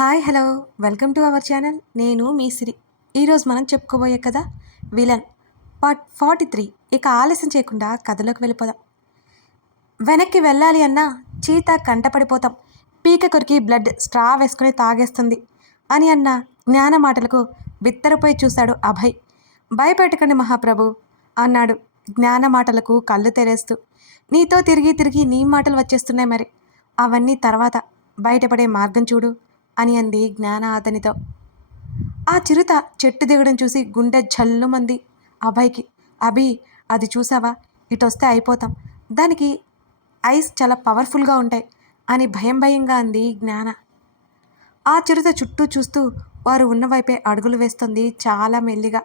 Hi hello. Welcome to our channel. నేను మీ సిరి. ఈరోజు మనం చెప్పుకోబోయే కదా విలన్ పార్ట్ ఫార్టీ త్రీ. ఇక ఆలస్యం చేయకుండా కథలోకి వెళ్ళిపోదాం. వెనక్కి వెళ్ళాలి అన్నా చీత కంటపడిపోతాం. పీక కొరికి బ్లడ్ స్ట్రా వేసుకుని తాగేస్తుంది అని అన్న జ్ఞాన మాటలకు బిత్తరపోయి చూశాడు అభయ్. భయపెట్టకండి మహాప్రభు అన్నాడు జ్ఞాన మాటలకు కళ్ళు తెరేస్తూ. నీతో తిరిగి తిరిగి నీ మాటలు వచ్చేస్తున్నాయి మరి. అవన్నీ తర్వాత. బయటపడే మార్గం చూడు. అని అంది జ్ఞాన అతనితో. ఆ చిరుత చెట్టు దిగడం చూసి గుండె జల్లుమంది అభయ్కి అభి అది చూసావా? ఇటొస్తే అయిపోతాం. దానికి ఐస్ చాలా పవర్ఫుల్గా ఉంటాయి అని భయం భయంగా అంది జ్ఞాన. ఆ చిరుత చుట్టూ చూస్తూ వారు ఉన్నవైపే అడుగులు వేస్తుంది చాలా మెల్లిగా.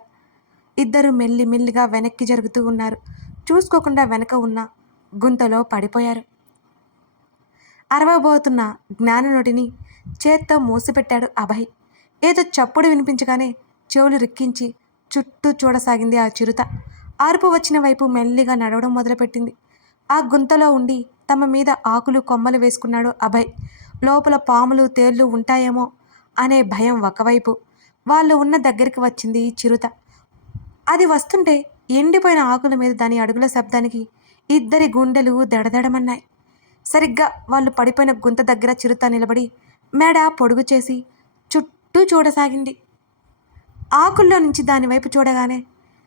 ఇద్దరు మెల్లి మెల్లిగా వెనక్కి జరుగుతూ ఉన్నారు. చూసుకోకుండా వెనక ఉన్న గుంతలో పడిపోయారు. అరవబోతున్న జ్ఞాన నోటిని చేత్తో మూసిపెట్టాడు అభయ్. ఏదో చప్పుడు వినిపించగానే చెవులు రిక్కించి చుట్టూ చూడసాగింది ఆ చిరుత. ఆర్పు వచ్చిన వైపు మెల్లిగా నడవడం మొదలుపెట్టింది. ఆ గుంతలో ఉండి తమ మీద ఆకులు కొమ్మలు వేసుకున్నాడు అభయ్. లోపల పాములు తేళ్ళు ఉంటాయేమో అనే భయం ఒకవైపు. వాళ్ళు ఉన్న దగ్గరికి వచ్చింది చిరుత. అది వస్తుంటే ఎండిపోయిన ఆకుల మీద దాని అడుగుల శబ్దానికి ఇద్దరి గుండెలు దడదడమన్నాయి. సరిగ్గా వాళ్ళు పడిపోయిన గుంత దగ్గర చిరుత నిలబడి మెడ పొడుగు చేసి చుట్టూ చూడసాగింది. ఆకుల్లో నుంచి దానివైపు చూడగానే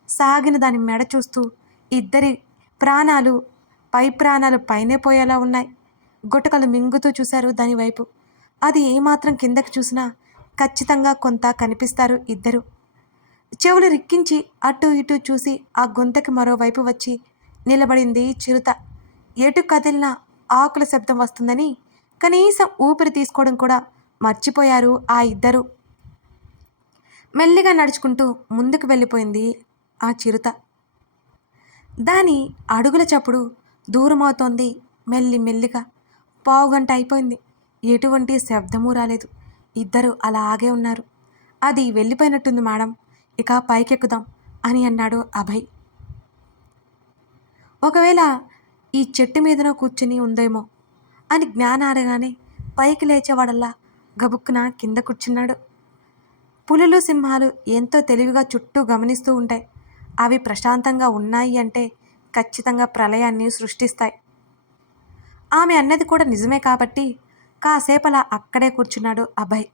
సాగిన దాని మెడ చూస్తూ ఇద్దరి ప్రాణాలు పై ప్రాణాలు పైనే పోయేలా ఉన్నాయి. గుటకలు మింగుతూ చూశారు దానివైపు అది ఏమాత్రం కిందకి చూసినా ఖచ్చితంగా కొంత కనిపిస్తారు ఇద్దరు. చెవులు రిక్కించి అటు ఇటు చూసి ఆ గుంతకి మరోవైపు వచ్చి నిలబడింది చిరుత. ఎటు కదిలినా ఆకుల శబ్దం వస్తుందని కనీసం ఊపిరి తీసుకోవడం కూడా మర్చిపోయారు ఆ ఇద్దరు. మెల్లిగా నడుచుకుంటూ ముందుకు వెళ్ళిపోయింది ఆ చిరుత. దాని అడుగుల చప్పుడు దూరమవుతోంది మెల్లి మెల్లిగా పావుగంట అయిపోయింది. ఎటువంటి శబ్దమూ రాలేదు. ఇద్దరు అలాగే ఉన్నారు. అది వెళ్ళిపోయినట్టుంది మేడం. ఇక పైకెక్కుదాం అని అన్నాడు అభయ్. ఒకవేళ ఈ చెట్టు మీదనో కూర్చుని ఉందేమో అని జ్ఞాన అడగానే పైకి లేచేవాడల్లా గబుక్కున కింద కూర్చున్నాడు. పులులు సింహాలు ఎంతో తెలివిగా చుట్టూ గమనిస్తూ ఉంటాయి. అవి ప్రశాంతంగా ఉన్నాయి అంటే ఖచ్చితంగా ప్రళయాన్ని సృష్టిస్తాయి. ఆమె అన్నది కూడా నిజమే కాబట్టి కాసేపలా అక్కడే కూర్చున్నాడు అభయ్.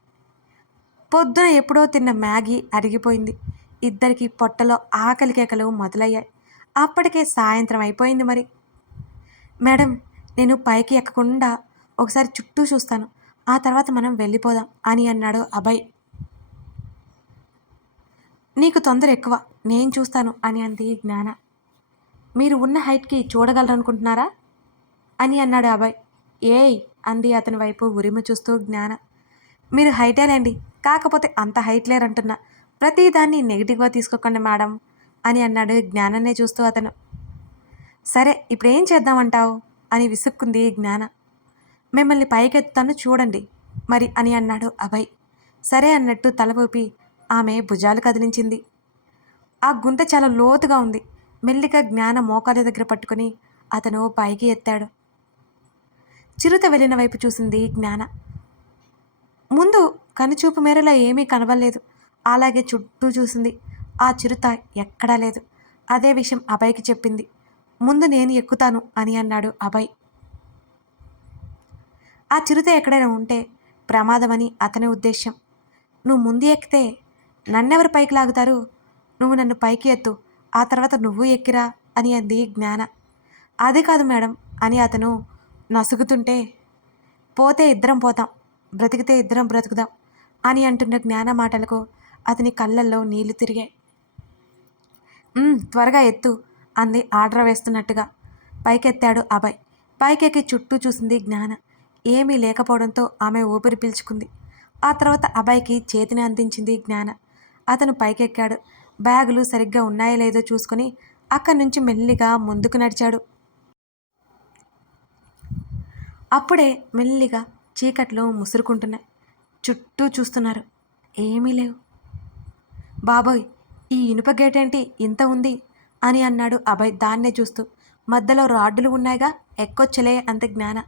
పొద్దున ఎప్పుడో తిన్న మ్యాగీ అరిగిపోయింది. ఇద్దరికి పొట్టలో ఆకలి కేకలు మొదలయ్యాయి. అప్పటికే సాయంత్రం అయిపోయింది మరి. మేడం నేను పైకి ఎక్కకుండా ఒకసారి చుట్టూ చూస్తాను. ఆ తర్వాత మనం వెళ్ళిపోదాం అని అన్నాడు అభయ్. నీకు తొందర ఎక్కువ నేను చూస్తాను అని అంది జ్ఞాన. మీరు ఉన్న హైట్కి చూడగలరనుకుంటున్నారా? అని అన్నాడు అభయ్. ఏయ్ అంది అతని వైపు ఉరిమి చూస్తూ జ్ఞాన. మీరు హైటేనండి కాకపోతే అంత హైట్ లేరంటున్నా. ప్రతిదాన్ని నెగిటివ్గా తీసుకోకండి మేడం అని అన్నాడు జ్ఞానాన్నే చూస్తూ అతను. సరే ఇప్పుడు ఏం చేద్దామంటావు? అని విసుక్కుంది జ్ఞాన. మిమ్మల్ని పైకెత్తాను చూడండి మరి అని అన్నాడు అభయ్. సరే అన్నట్టు తల ఊపి ఆమె భుజాలు కదిలించింది. ఆ గుంత చాలా లోతుగా ఉంది. మెల్లిగా జ్ఞాన మోకాల దగ్గర పట్టుకొని అతను పైకి ఎత్తాడు. చిరుత వెళ్ళిన వైపు చూసింది జ్ఞాన. ముందు కనుచూపు మేరలో ఏమీ కనబడలేదు. అలాగే చుట్టూ చూసింది. ఆ చిరుత ఎక్కడా లేదు. అదే విషయం అభయ్కి చెప్పింది. ముందు నేను ఎక్కుతాను అని అన్నాడు అభయ్. ఆ చిరుత ఎక్కడైనా ఉంటే ప్రమాదమని అతని ఉద్దేశ్యం. నువ్వు ముందు ఎక్కితే నన్నెవరు పైకి లాగుతారు? నువ్వు నన్ను పైకి ఎత్తు ఆ తర్వాత నువ్వు ఎక్కిరా అని అంది జ్ఞాన. అది కాదు మేడం అని అతను నసుగుతుంటే పోతే ఇద్దరం పోతాం బ్రతికితే ఇద్దరం బ్రతుకుదాం అని అంటున్న జ్ఞాన మాటలకు అతని కళ్ళల్లో నీళ్ళు తిరిగాయి. త్వరగా ఎత్తు అంది ఆర్డర్ వేస్తున్నట్టుగా. పైకెత్తాడు అభయ్. పైకెక్కి చుట్టూ చూసింది జ్ఞాన. ఏమీ లేకపోవడంతో ఆమె ఊపిరి పీల్చుకుంది. ఆ తర్వాత అభయ్కి చేతిని అందించింది జ్ఞాన. అతను పైకెక్కాడు. బ్యాగులు సరిగ్గా ఉన్నాయో లేదో చూసుకొని అక్కడి నుంచి మెల్లిగా ముందుకు నడిచాడు. అప్పుడే మెల్లిగా చీకట్లో ముసురుకుంటున్నాయి చుట్టూ చూస్తున్నారు. ఏమీ లేవు. బాబోయ్ ఈ ఇనుప గేట్ ఏంటి ఇంత ఉంది. అని అన్నాడు అభయ్ దాన్నే చూస్తూ. మధ్యలో రాడ్డులు ఉన్నాయిగా ఎక్కొచ్చలే అంత జ్ఞాన.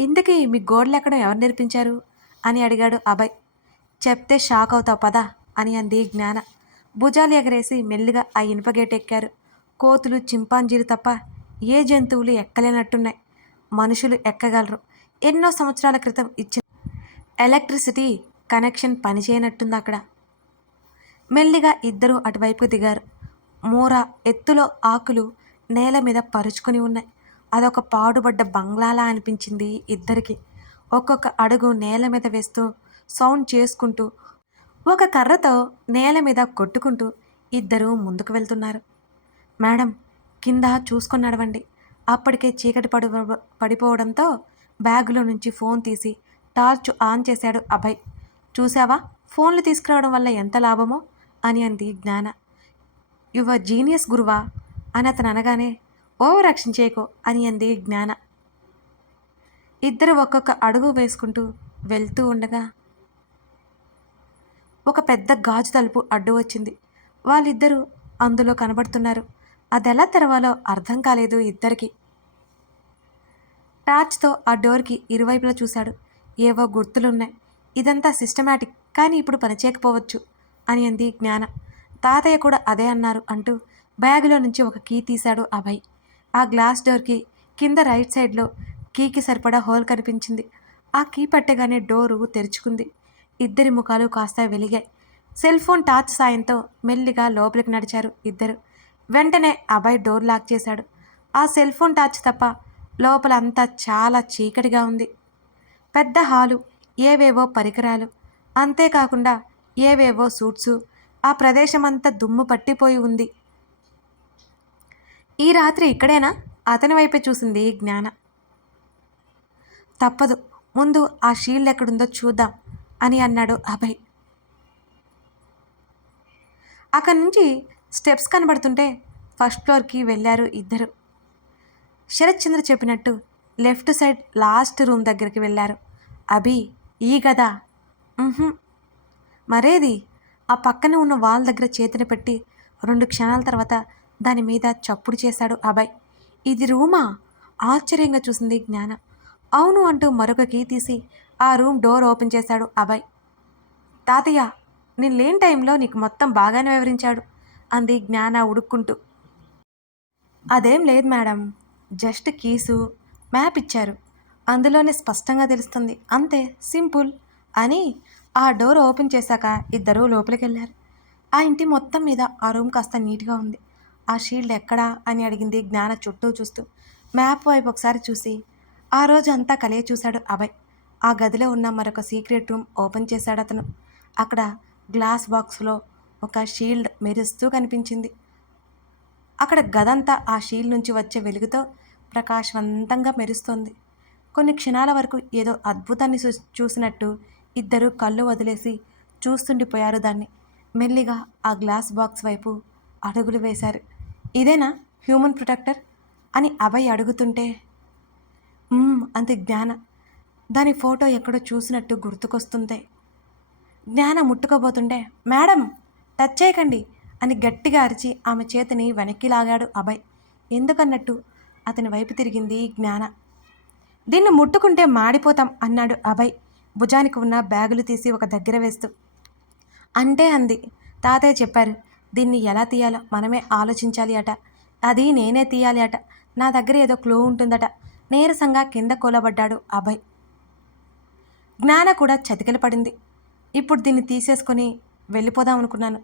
ఇంతకీ మీ గోడలు ఎక్కడం ఎవరు నేర్పించారు? అని అడిగాడు అభయ్. చెప్తే షాక్ అవుతావు పదా అని అంది జ్ఞాన. భుజాలు ఎగరేసి మెల్లిగా ఆ ఇనుప గేట్ ఎక్కారు. కోతులు చింపాంజీలు తప్ప ఏ జంతువులు ఎక్కలేనట్టున్నాయి. మనుషులు ఎక్కగలరు. ఎన్నో సంవత్సరాల క్రితం ఇచ్చిన ఎలక్ట్రిసిటీ కనెక్షన్ పనిచేయనట్టుంది అక్కడ. మెల్లిగా ఇద్దరూ అటువైపు దిగారు. మూర ఎత్తులో ఆకులు నేల మీద పరుచుకొని ఉన్నాయి. అదొక పాడుబడ్డ బంగ్లాలా అనిపించింది ఇద్దరికి. ఒక్కొక్క అడుగు నేల మీద వేస్తూ సౌండ్ చేసుకుంటూ ఒక కర్రతో నేల మీద కొట్టుకుంటూ ఇద్దరూ ముందుకు వెళ్తున్నారు. మేడం కింద చూసుకొని నడవండి. అప్పటికే చీకటి పడి పడిపోవడంతో బ్యాగులో నుంచి ఫోన్ తీసి టార్చ్ ఆన్ చేశాడు అభయ్. చూసావా ఫోన్లు తీసుకురావడం వల్ల ఎంత లాభమో అని అంది జ్ఞాన. యువ జీనియస్ గురువా అని అతను అనగానే ఓ రక్షించేకో అని అంది జ్ఞాన. ఇద్దరు ఒక్కొక్క అడుగు వేసుకుంటూ వెళ్తూ ఉండగా ఒక పెద్ద గాజు తలుపు అడ్డు వచ్చింది. వాళ్ళిద్దరూ అందులో కనబడుతున్నారు. అది ఎలా తెరవాలో అర్థం కాలేదు ఇద్దరికి. టార్చ్తో ఆ డోర్కి ఇరువైపులా చూశాడు. ఏవో గుర్తులున్నాయి. ఇదంతా సిస్టమేటిక్ కానీ ఇప్పుడు పనిచేయకపోవచ్చు అని అంది జ్ఞాన. తాతయ్య కూడా అదే అన్నారు అంటూ బ్యాగులో నుంచి ఒక కీ తీశాడు అభయ్. ఆ గ్లాస్ డోర్కి కింద రైట్ సైడ్లో కీకి సరిపడా హోల్ కనిపించింది. ఆ కీ పట్టగానే డోరు తెరుచుకుంది. ఇద్దరి ముఖాలు కాస్త వెలిగాయి. సెల్ ఫోన్ టార్చ్ సాయంతో మెల్లిగా లోపలికి నడిచారు ఇద్దరు. వెంటనే అభయ్ డోర్ లాక్ చేశాడు. ఆ సెల్ ఫోన్ టార్చ్ తప్ప లోపల అంతా చాలా చీకటిగా ఉంది. పెద్ద హాలు ఏవేవో పరికరాలు అంతేకాకుండా ఏవేవో సూట్సు ఆ ప్రదేశమంతా దుమ్ము పట్టిపోయి ఉంది. ఈ రాత్రి ఇక్కడేనా? అతని వైపే చూసింది జ్ఞాన. తప్పదు. ముందు ఆ షీల్డ్ ఎక్కడుందో చూద్దాం అని అన్నాడు అభయ్. అక్కడి నుంచి స్టెప్స్ కనబడుతుంటే ఫస్ట్ ఫ్లోర్కి వెళ్ళారు ఇద్దరు. శరత్ చంద్ర చెప్పినట్టు లెఫ్ట్ సైడ్ లాస్ట్ రూమ్ దగ్గరికి వెళ్ళారు. అభి ఈ గదా? మరేది? ఆ పక్కనే ఉన్న వాల్ దగ్గర చేతిని పెట్టి రెండు క్షణాల తర్వాత దాని మీద చప్పుడు చేశాడు అభయ్. ఇది రూమా? ఆశ్చర్యంగా చూసింది జ్ఞాన. అవును అంటూ మరొక కీ తీసి ఆ రూమ్ డోర్ ఓపెన్ చేశాడు అభయ్. తాతయ్య నేను లేని టైంలో నీకు మొత్తం బాగానే వివరించాడు అంది జ్ఞాన ఉడుక్కుంటూ. అదేం లేదు మేడం జస్ట్ కీసు మ్యాప్ ఇచ్చారు. అందులోనే స్పష్టంగా తెలుస్తుంది. అంతే సింపుల్ అని ఆ డోర్ ఓపెన్ చేశాక ఇద్దరూ లోపలికి వెళ్ళారు ఆ ఇంటి మొత్తం మీద ఆ రూమ్ కాస్త నీట్గా ఉంది. ఆ షీల్డ్ ఎక్కడా అని అడిగింది జ్ఞాన చుట్టూ చూస్తూ. మ్యాప్ వైపు ఒకసారి చూసి ఆ రోజు అంతా కలియ చూశాడు అభయ్. ఆ గదిలో ఉన్న మరొక సీక్రెట్ రూమ్ ఓపెన్ చేశాడు అతను. అక్కడ గ్లాస్ బాక్స్లో ఒక షీల్డ్ మెరుస్తూ కనిపించింది. అక్కడ గదంతా ఆ షీల్డ్ నుంచి వచ్చే వెలుగుతో ప్రకాశవంతంగా మెరుస్తోంది. కొన్ని క్షణాల వరకు ఏదో అద్భుతాన్ని చూ చూసినట్టు ఇద్దరు కళ్ళు వదిలేసి చూస్తుండిపోయారు దాన్ని. మెల్లిగా ఆ గ్లాస్ బాక్స్ వైపు అడుగులు వేశారు. ఇదేనా హ్యూమన్ ప్రొటెక్టర్? అని అభయ్ అడుగుతుంటే అంది జ్ఞాన. దాని ఫోటో ఎక్కడో చూసినట్టు గుర్తుకొస్తుంది. జ్ఞాన ముట్టుకోబోతుంటే మేడం టచ్ చేయకండి అని గట్టిగా అరిచి ఆమె చేతిని వెనక్కి లాగాడు అభయ్. ఎందుకన్నట్టు? అతని వైపు తిరిగింది జ్ఞాన. దీన్ని ముట్టుకుంటే మాడిపోతాం అన్నాడు అభయ్. భుజానికి ఉన్న బ్యాగులు తీసి ఒక దగ్గర వేస్తూ అంటే అంది. తాతయ్య చెప్పారు దీన్ని ఎలా తీయాలో మనమే ఆలోచించాలి అట. అది నేనే తీయాలి అట. నా దగ్గర ఏదో క్లూ ఉంటుందట. నీరసంగా కింద కూలబడ్డాడు అభయ్. జ్ఞాన కూడా చతికిల పడింది. ఇప్పుడు దీన్ని తీసేసుకొని వెళ్ళిపోదాం అనుకున్నాను.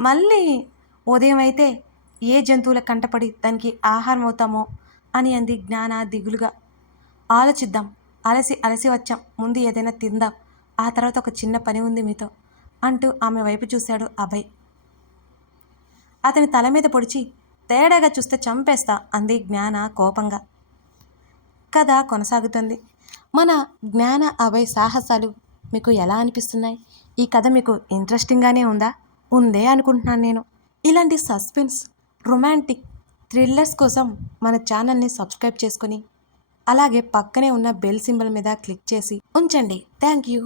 మళ్ళీ ఉదయం అయితే ఏ జంతువుల కంటపడి దానికి ఆహారం అవుతామో అని అంది జ్ఞాన దిగులుగా. ఆలోచిద్దాం. అలసి అలసి వచ్చాం. ముందు ఏదైనా తిందాం. ఆ తర్వాత ఒక చిన్న పని ఉంది మీతో అంటూ ఆమె వైపు చూశాడు అభయ్. అతని తల మీద పొడిచి తేడాగా చూస్తే చంపేస్తా అంది జ్ఞాన కోపంగా. కథ కొనసాగుతుంది. మన జ్ఞాన అభయ్ సాహసాలు మీకు ఎలా అనిపిస్తున్నాయి? ఈ కథ మీకు ఇంట్రెస్టింగ్గానే ఉందా? ఉందే అనుకుంటున్నాను నేను. ఇలాంటి సస్పెన్స్ రొమాంటిక్ థ్రిల్లర్స్ కోసం మన ఛానల్ని సబ్స్క్రైబ్ చేసుకొని అలాగే పక్కనే ఉన్న బెల్ సింబల్ మీద క్లిక్ చేసి ఉంచండి. Thank you